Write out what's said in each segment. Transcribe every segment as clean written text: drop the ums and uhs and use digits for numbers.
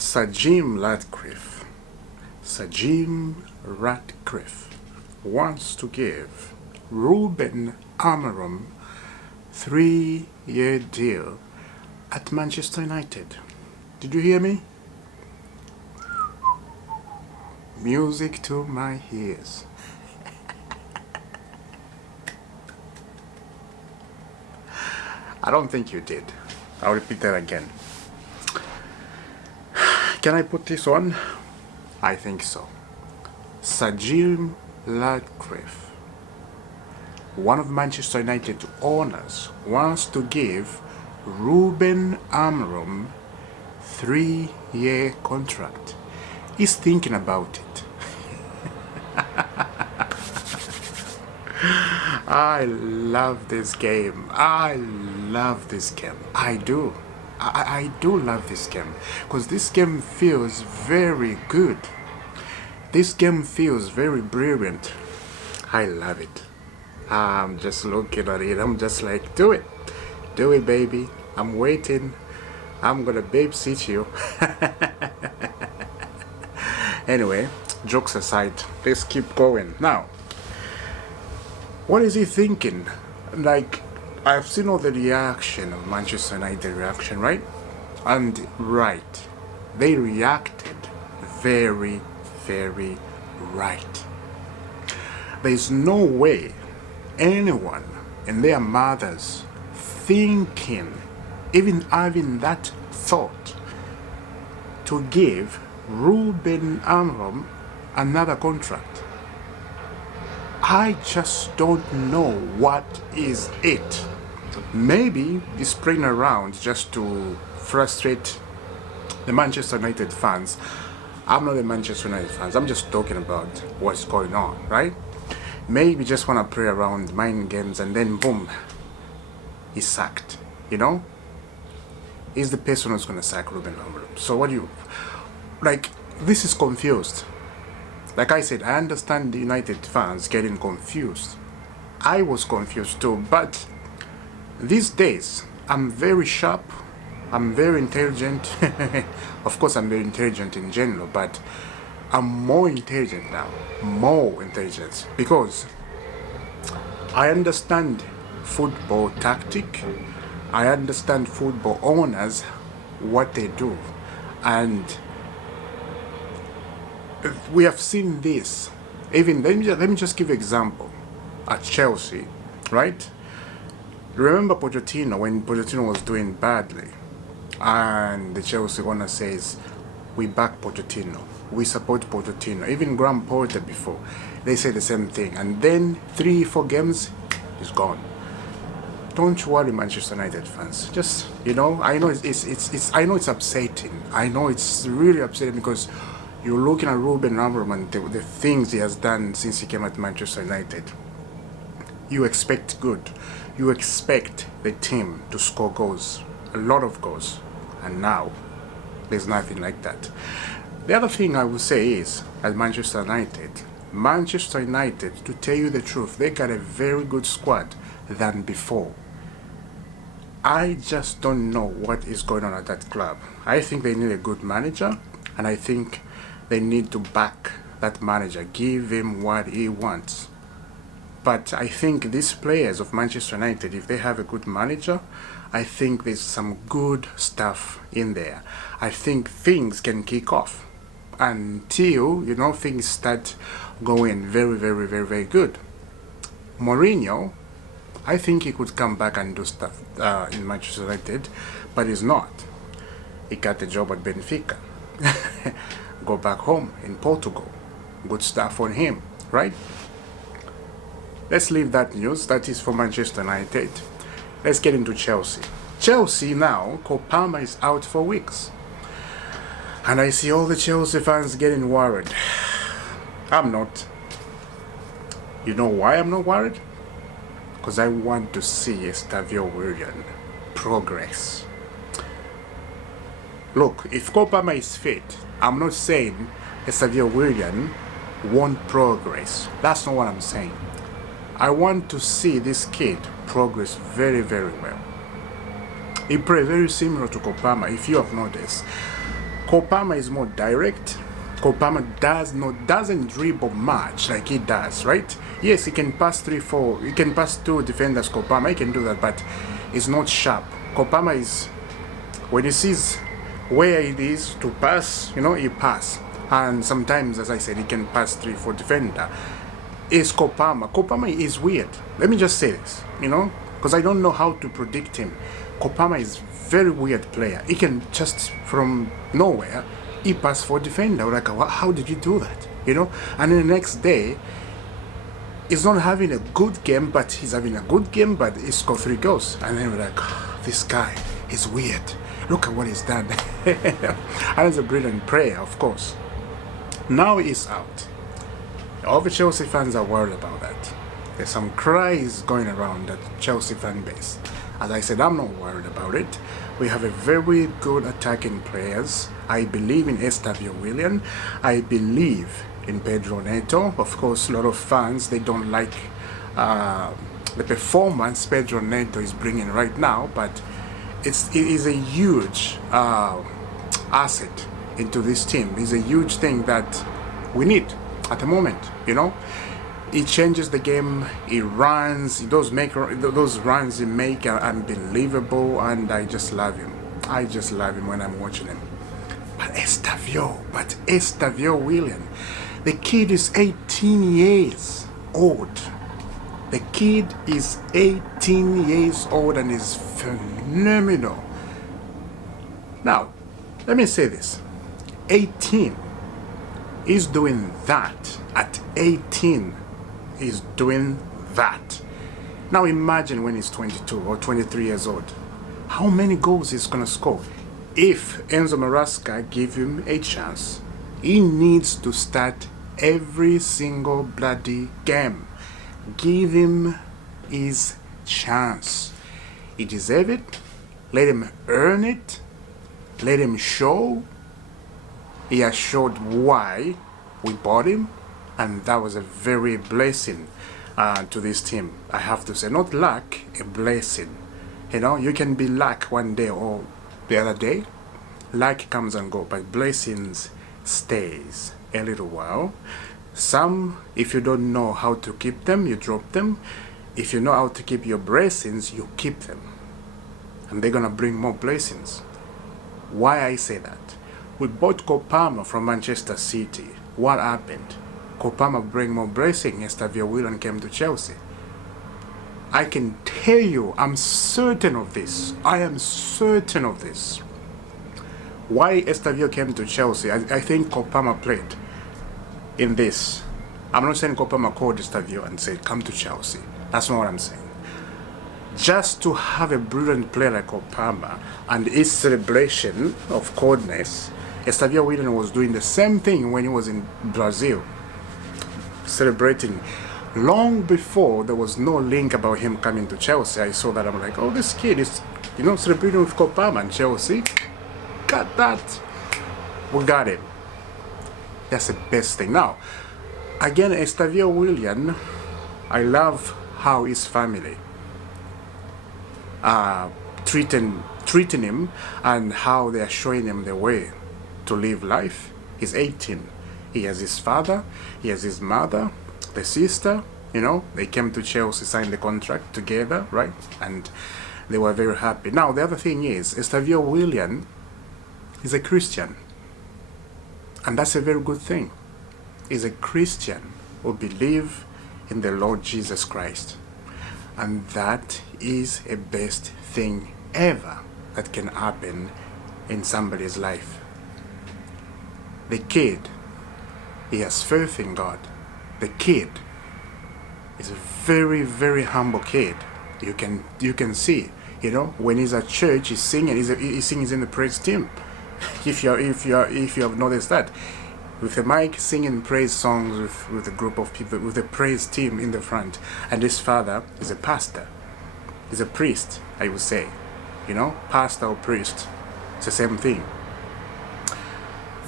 Sir Jim Ratcliffe wants to give Ruben Amorim 3-year deal at Manchester United. Did you hear me? Music to my ears. I don't think you did. I'll repeat that again. Can I put this on? I think so. Sir Jim Ratcliffe, one of Manchester United owners, wants to give Ruben Amorim 3-year contract. He's thinking about it. I love this game. I do. I do love this game because this game feels very good. This game feels very brilliant. I love it. I'm just looking at it. I'm just like, do it, baby. I'm waiting. I'm gonna babysit you. Anyway, jokes aside, let's keep going. Now, what is he thinking? Like, I've seen all the reaction of Manchester United reaction, right? And right, they reacted very, very right. There's no way anyone and their mothers thinking, even having that thought, to give Ruben Amorim another contract. I just don't know what is it. Maybe he's playing around just to frustrate the Manchester United fans. I'm not a Manchester United fans. I'm just talking about what's going on, right? Maybe just want to play around, mind games, and then boom, he's sacked. You know, he's the person who's gonna sack Ruben Amorim. So what do you like? This is confused. Like I said, I understand the United fans getting confused. I was confused too, but these days I'm very sharp, I'm very intelligent. Of course I'm very intelligent in general, but I'm more intelligent now, because I understand football tactic, I understand football owners, what they do, and we have seen this. Even let me just give you an example. At Chelsea, right? Remember Pochettino, when Pochettino was doing badly, and the Chelsea owner says, we back Pochettino, we support Pochettino. Even Graham Potter before, they say the same thing, and then 3-4 games, he's gone. Don't worry, Manchester United fans. Just, you know, I know it's I know it's upsetting. I know it's really upsetting because you're looking at Ruben Amorim and the things he has done since he came at Manchester United. You expect good. You expect the team to score goals, a lot of goals, and now there's nothing like that. The other thing I would say is, at Manchester United, to tell you the truth, they got a very good squad than before. I just don't know what is going on at that club. I think they need a good manager, and I think they need to back that manager, give him what he wants. But I think these players of Manchester United, if they have a good manager, I think there's some good stuff in there. I think things can kick off until, you know, things start going very, very, very, very good. Mourinho, I think he could come back and do stuff in Manchester United, but he's not. He got the job at Benfica. Go back home in Portugal. Good stuff on him, right? Let's leave that news. That is for Manchester United. Let's get into Chelsea. Chelsea now, Cole Palmer is out for weeks. And I see all the Chelsea fans getting worried. I'm not. You know why I'm not worried? Because I want to see Estavio Willian progress. Look, if Cole Palmer is fit, I'm not saying Estavio Willian won't progress. That's not what I'm saying. I want to see this kid progress very, very well. He plays very similar to Cole Palmer, if you have noticed. Cole Palmer is more direct. Cole Palmer doesn't dribble much like he does, right? Yes, he can pass 3-4. He can pass two defenders. Cole Palmer, he can do that, but it's not sharp. Cole Palmer is, when he sees where it is to pass, he pass. And sometimes, as I said, he can pass 3-4 defender. Is Cole Palmer. Cole Palmer is weird. Let me just say this, because I don't know how to predict him. Cole Palmer is very weird player. He can just from nowhere, he pass for defender. We're like, how did you do that? And then the next day, he's not having a good game, but he's having a good game, but he scored 3 goals. And then we're like, this guy is weird. Look at what he's done. And it's a brilliant player, of course. Now he's out. All the Chelsea fans are worried about that. There's some cries going around the Chelsea fan base. As I said, I'm not worried about it. We have a very good attacking players. I believe in Estavio Willian. I believe in Pedro Neto. Of course, a lot of fans, they don't like the performance Pedro Neto is bringing right now, but it is a huge asset into this team. It's a huge thing that we need at the moment, He changes the game, he runs, those runs he make are unbelievable, and I just love him. I just love him when I'm watching him. But Estavio Willian, the kid is 18 years old. The kid is 18 years old and is phenomenal. Now, let me say this. 18. He's doing that. At 18, he's doing that. Now imagine when he's 22 or 23 years old. How many goals he's going to score? If Enzo Maresca give him a chance, he needs to start every single bloody game. Give him his chance. He deserves it. Let him earn it. Let him show. He has showed why we bought him, and that was a very blessing to this team. I have to say, not luck, a blessing. You can be luck one day or the other day. Luck comes and goes, but blessings stays a little while. Some, if you don't know how to keep them, you drop them. If you know how to keep your blessings, you keep them. And they're going to bring more blessings. Why I say that? We bought Cole Palmer from Manchester City. What happened? Cole Palmer bring more blessing. Estavio Willian came to Chelsea. I can tell you, I'm certain of this. I am certain of this. Why Estavio came to Chelsea? I think Cole Palmer played in this. I'm not saying Cole Palmer called Estavio and said, come to Chelsea. That's not what I'm saying. Just to have a brilliant player like Cole Palmer and his celebration of coldness, Estavio Willian was doing the same thing when he was in Brazil, celebrating. Long before there was no link about him coming to Chelsea, I saw that. I'm like, oh, this kid is, celebrating with Cole Palmer and Chelsea. Got that. We got him. That's the best thing. Now, again, Estavio Willian, I love how his family treating him and how they are showing him the way to live life. He's 18. He has his father, he has his mother, the sister, they came to Chelsea, signed the contract together, right? And they were very happy. Now, the other thing is, Estavio Willian is a Christian. And that's a very good thing. He's a Christian who believes in the Lord Jesus Christ. And that is a best thing ever that can happen in somebody's life. The kid, he has faith in God. The kid is a very, very humble kid. You can see, when he's at church, he's singing. He sings in the praise team. If you have noticed that, with the mic singing praise songs with a group of people, with a praise team in the front, and his father is a pastor. He's a priest, I would say. Pastor or priest. It's the same thing.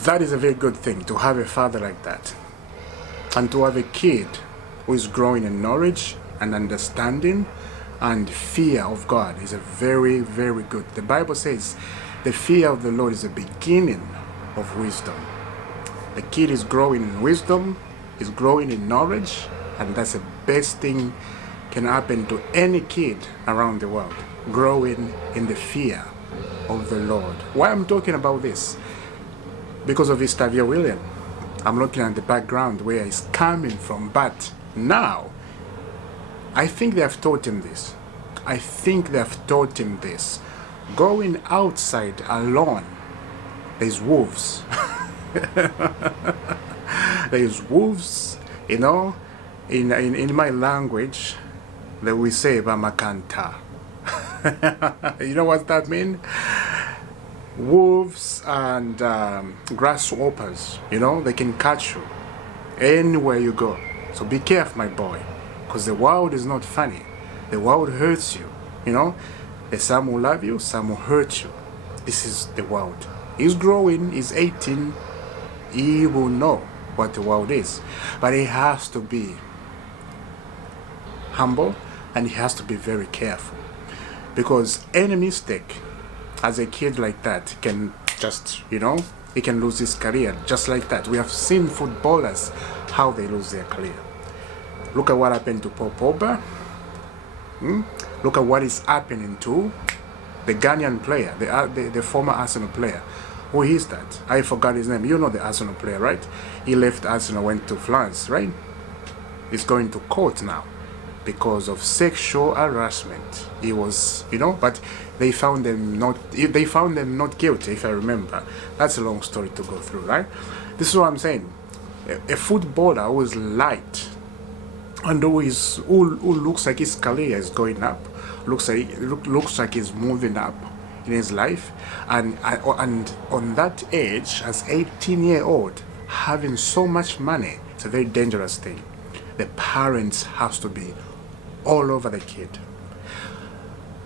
That is a very good thing, to have a father like that. And to have a kid who is growing in knowledge and understanding and fear of God is a very, very good. The Bible says the fear of the Lord is the beginning of wisdom. The kid is growing in wisdom, is growing in knowledge, and that's the best thing can happen to any kid around the world. Growing in the fear of the Lord. Why I'm talking about this? Because of Estavia William. I'm looking at the background where he's coming from, but now I think they have taught him this. I think they have taught him this. Going outside alone, there's wolves. There's wolves, you know. In my language, that we say Bamakanta. You know what that means? Wolves and grasshoppers, you know, they can catch you anywhere you go. So be careful, my boy, because the world is not funny. The world hurts you, you know. There's some who love you, some who hurt you. This is the world. He's growing, he's 18. He will know what the world is. But he has to be humble and he has to be very careful. Because any mistake as a kid like that can just, you know, he can lose his career just like that. We have seen footballers, how they lose their career. Look at what happened to Paul Pogba. Look at what is happening to the Ghanaian player, the former Arsenal player. Who is that? I forgot his name. You know the Arsenal player, right? He left Arsenal, went to France, right? He's going to court now because of sexual harassment. He was, you know, but they found them not guilty, if I remember. That's a long story to go through, right? This is what I'm saying. A footballer who is light and who looks like his career is going up, looks like he's moving up in his life, and on that age, as 18-year-old, having so much money, it's a very dangerous thing. The parents has to be all over the kid.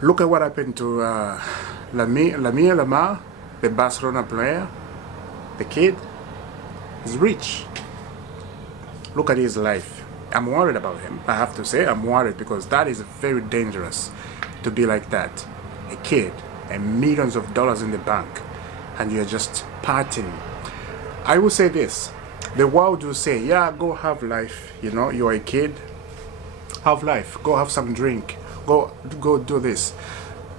Look at what happened to Lamine Yamal, the Barcelona player. The kid is rich. Look at his life. I'm worried about him. I have to say I'm worried because that is very dangerous to be like that. A kid and millions of dollars in the bank and you're just partying. I will say this. The world will say, yeah, go have life. You know, you're a kid. Have life. Go have some drink. Go do this.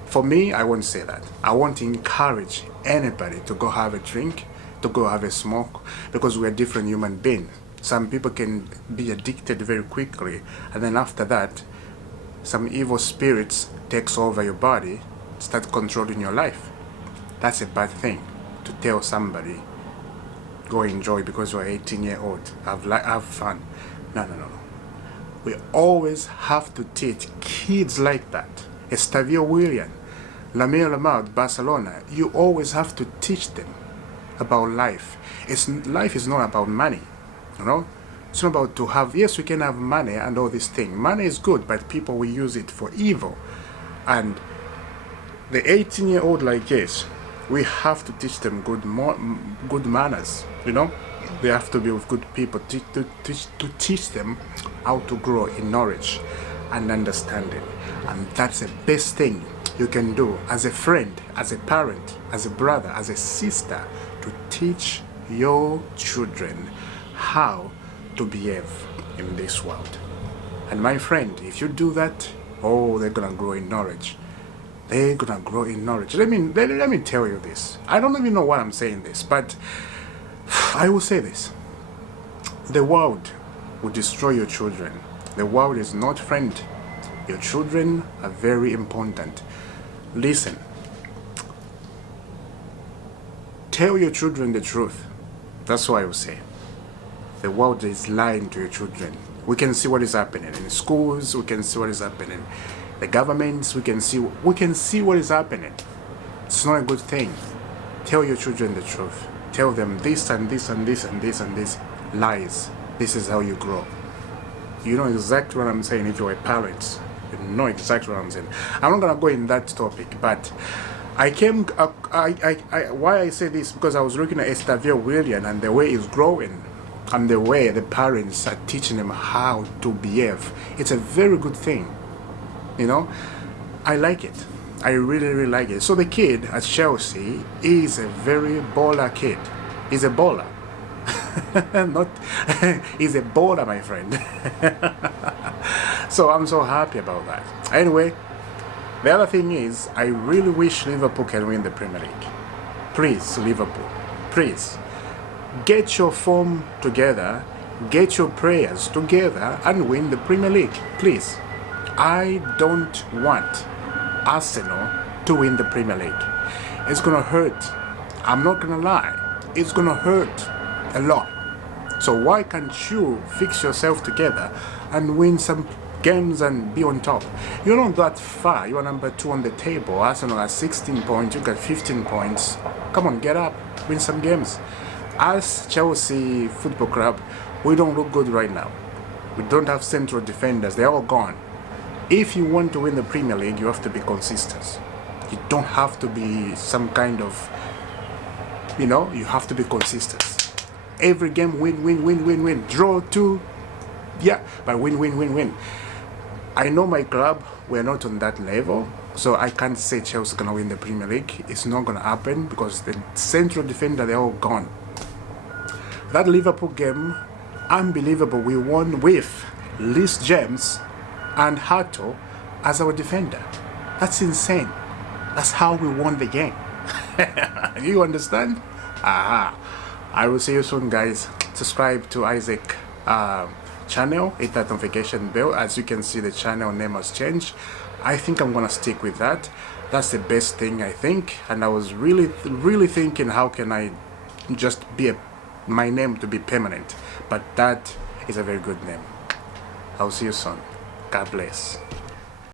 For me, I won't say that. I won't encourage anybody to go have a drink, to go have a smoke, because we're different human beings. Some people can be addicted very quickly, and then after that, some evil spirits takes over your body, start controlling your life. That's a bad thing to tell somebody, go enjoy because you're 18-year-old, have fun. No. We always have to teach kids like that. Estavia William, Lamine Yamal, Barcelona, you always have to teach them about life. Life is not about money, you know. It's not about to have, yes, we can have money and all this thing. Money is good, but people will use it for evil. And the 18-year-old like this, we have to teach them good manners, you know. They have to be with good people to teach them how to grow in knowledge and understanding. And that's the best thing you can do as a friend, as a parent, as a brother, as a sister, to teach your children how to behave in this world. And my friend, if you do that, oh, they're gonna grow in knowledge. They're gonna grow in knowledge. Let me tell you this. I don't even know why I'm saying this, but I will say this. The world will destroy your children. The world is not friend. Your children are very important. Listen. Tell your children the truth. That's what I will say. The world is lying to your children. We can see what is happening in schools. We can see what is happening. The governments. We can see what is happening. It's not a good thing. Tell your children the truth. Tell them this and this and this and this and this lies. This is how you grow. You know exactly what I'm saying. If you're a parent, you know exactly what I'm saying. I'm not gonna go in that topic, but I came. Why I say this, because I was looking at Estavia William and the way he's growing, and the way the parents are teaching him how to behave. It's a very good thing. You know, I like it. I really like it. So the kid at Chelsea is a very baller kid. He's a baller. Not, he's a baller, my friend. So I'm so happy about that. Anyway, the other thing is, I really wish Liverpool can win the Premier League. Please, Liverpool, please, get your form together, get your prayers together, and win the Premier League, please. I don't want Arsenal to win the Premier League. It's gonna hurt. I'm not gonna lie. It's gonna hurt a lot. So why can't you fix yourself together and win some games and be on top? You're not that far. You are number 2 on the table. Arsenal has 16 points. You got 15 points. Come on, get up. Win some games. As Chelsea Football Club, we don't look good right now. We don't have central defenders. They're all gone. If you want to win the Premier League, you have to be consistent. You don't have to be some kind of, you have to be consistent. Every game win. Draw 2, yeah, but win. I know my club, we're not on that level, so I can't say Chelsea gonna win the Premier League. It's not gonna happen because the central defender, they're all gone. That Liverpool game, unbelievable. We won with Reece James and Hato as our defender. That's insane. That's how we won the game. You understand? Aha. I will see you soon, guys. Subscribe to Isaac channel, hit that notification bell. As you can see, the channel name has changed. I think I'm gonna stick with that. That's the best thing, I think. And I was really thinking, how can I just be my name to be permanent? But that is a very good name. I'll see you soon. God bless.